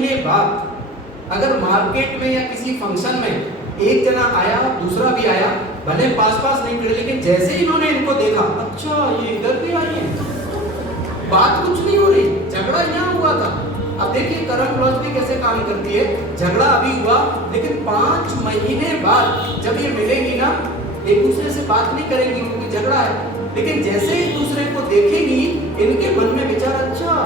महीने बाद अगर मार्केट में या किसी फंक्शन में एक जना आया, दूसरा भी आया, भले पास पास नहीं खड़े, लेकिन जैसे ही इन्होंने इनको देखा, अच्छा ये इधर भी आई है, बात कुछ नहीं हो रही, झगड़ा यहाँ हुआ था। अब देखिए करंट लॉज भी कैसे काम करती है। झगड़ा अभी हुआ, लेकिन 5 महीने बाद जब ये मिलेंगी ना, एक दूसरे से बात नहीं करेंगी क्योंकि झगड़ा है, लेकिन जैसे ही दूसरे को देखेंगी, इनके मन में विचार, अच्छा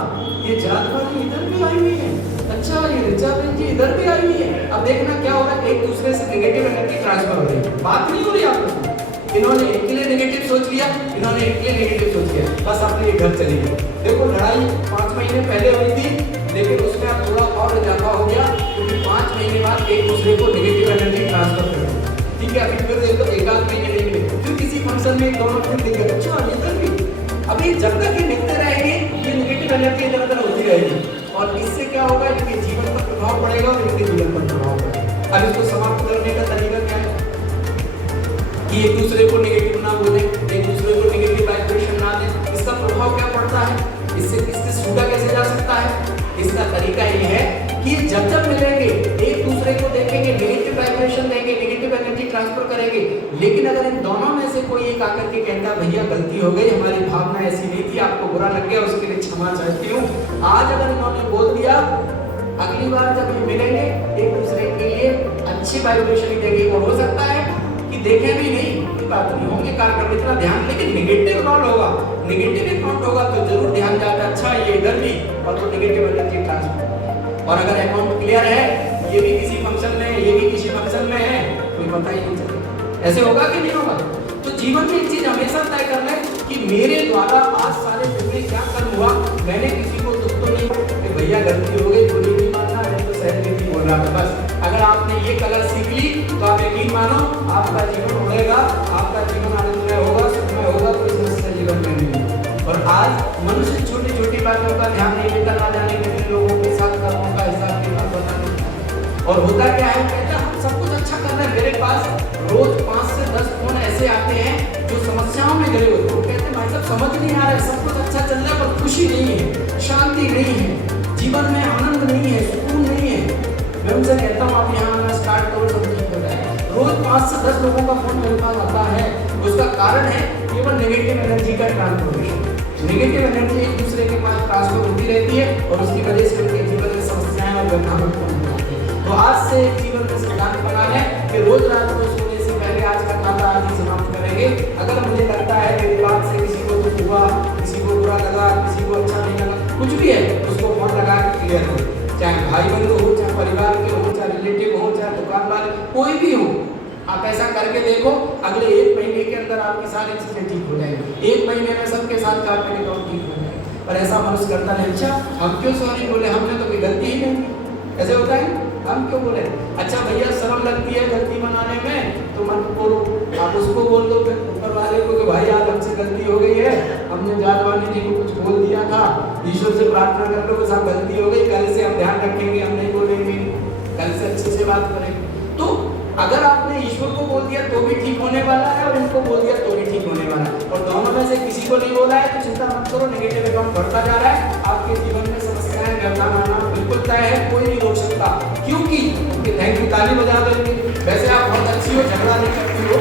ये जात वाली इधर भी आई हुई है, अच्छा ये ऋचा बहन जी इधर भी आई हुई है। अब देखना क्या होगा, एक दूसरे से नेगेटिव एनर्जी ट्रांसफर हो रही है, बात नहीं हो रही आपस में। इन्होंने एक के लिए नेगेटिव सोच लिया, इन्होंने एक के लिए नेगेटिव सोच लिया, बस अपने घर चली गई। देखो लड़ाई 5 महीने पहले हुई थी, लेकिन उसमें अब थोड़ा और इजाफा हो गया क्योंकि 5 महीने बाद एक दूसरे को नेगेटिव एनर्जी ट्रांसफर कर रहे हैं। ठीक है, अभी फिर देखो 1 आध महीने नहीं मिले, फिर किसी फंक्शन में दोनों फिर देखे, अच्छा इधर भी। अभी जब तक ये मिलते रहेंगे, ये नेगेटिव एनर्जी इधर उधर होती रहेगी, और इससे क्या होगा, इनके जीवन पर प्रभाव पड़ेगा और इनके जीवन पर प्रभाव पड़ेगा। अब इसको समाप्त करने का तरीका क्या है कि एक दूसरे को नेगेटिव ना बोले, एक दूसरे को नेगेटिव वाइब्रेशन ना दें। इसका प्रभाव क्या पड़ता है, इससे छूटा कैसे जा सकता है? इसका तरीका ये है कि जब जब मिलेंगे, एक दूसरे को देखेंगे, नेगेटिव वाइब्रेशन देंगे, नेगेटिव एनर्जी ट्रांसफर करेंगे, लेकिन अगर इन दोनों में से कोई एक आकर के कहता, भैया गलती हो गई, हमारी भावना ऐसी नहीं थी, आपको बुरा लग गया, उसके लिए क्षमा चाहती हूँ, आज अगर इन्होंने बोल दिया, अगली बार जब ये मिलेंगे, एक दूसरे के लिए अच्छी वाइब्रेशन ही देंगे। और हो सकता है कि देखें भी नहीं, बात नहीं होंगे कार्यक्रम इतना ध्यान, लेकिन नेगेटिव रोल होगा, नेगेटिव अकाउंट होगा तो जरूर ध्यान जाता, अच्छा ये इधर भी, और तो नेगेटिव एनर्जी ट्रांसफर। और अगर अकाउंट क्लियर है, ये भी किसी फंक्शन में, ये भी किसी फंक्शन में है, कोई पता ही नहीं चलेगा। ऐसे होगा कि नहीं होगा? तो जीवन में एक चीज हमेशा तय कर ले कि मेरे द्वारा आज सारे दिन में क्या कर्म हुआ, मैंने किसी को दुख तो नहीं कि भैया गलती हो गई, कोई नहीं मानना, मैं तो सहज नहीं बोल रहा था। बस अगर आपने ये कला सीख ली तो आप यकीन मानो आपका जीवन उड़ेगा, आपका जीवन आनंदमय होगा, सुखमय होगा, कोई समस्या जीवन में नहीं होगी। और आज मनुष्य छोटी छोटी बातों का ध्यान नहीं देता, ना जाने कितने लोगों के साथ कर्मों का हिसाब किताब पता नहीं। और होता क्या है, कहता हम सब कुछ अच्छा कर रहे हैं, मेरे पास रोज 5 से 10 फोन ऐसे आते हैं जो समस्याओं में गए होते हैं, वो कहते हैं भाई साहब समझ नहीं आ रहा है, सब कुछ अच्छा चल रहा है पर खुशी नहीं है, शांति नहीं है, जीवन में आनंद नहीं है, सुकून नहीं है। मैं उनसे कहता हूँ आप यहाँ आना स्टार्ट करो, सब ठीक हो जाएगा। रोज 5 से 10 लोगों का फोन मेरे पास आता है, उसका कारण है केवल नेगेटिव एनर्जी का ट्रांसफॉर्मेशन। नेगेटिव एनर्जी एक दूसरे के पास ट्रांसफर होती रहती है और उसकी वजह से उनके जीवन में समस्याएं और व्यवधान उत्पन्न होती हैं। तो आज से जीवन में सिद्धांत बना है कि रोज रात को सोने से पहले आज का खाता आज ही समाप्त करेंगे। अगर मुझे लगता है मेरी बात से किसी को दुख हुआ, किसी को बुरा लगा, किसी को अच्छा नहीं लगा, कुछ भी है, उसको फोन लगा के क्लियर करो, चाहे भाई बंधु हो, चाहे परिवार के हो, चाहे रिलेटिव हो, चाहे दुकानदार, कोई भी हो। आप ऐसा करके देखो, अगले 1 महीने के अंदर आपकी सारी चीजें ठीक हो जाएंगी। 1 महीने में सबके साथ कार्य के काम ठीक हो जाएगा। पर ऐसा मनुष्य करता नहीं, अच्छा हम क्यों सॉरी बोले, हमने तो कोई गलती ही नहीं की। ऐसे होता है, हम क्यों बोले, अच्छा भैया शर्म लगती है गलती मनाने में, तो मन बोलो, आप उसको बोल दो फिर ऊपर वाले को कि भाई आज हमसे गलती हो गई है, हमने जादवानी जी को कुछ बोल दिया था, ईश्वर से प्रार्थना कर लो, सब गलती हो गई, कल से हम ध्यान रखेंगे, हम नहीं बोलेंगे, कल से अच्छे से बात करेंगे। तो अगर आपने ईश्वर को बोल दिया तो भी ठीक होने वाला है, और इनको बोल दिया तो भी ठीक होने वाला है, और दोनों में से किसी को नहीं बोला है तो चिंता मत करो, नेगेटिव अकाउंट बढ़ता जा रहा है, आपके जीवन में समस्याएं व्यवधान आना बिल्कुल तय है, कोई नहीं रोक सकता। क्योंकि थैंक यू, ताली बजा देंगे। वैसे आप बहुत अच्छी हो, झगड़ा नहीं करती हो,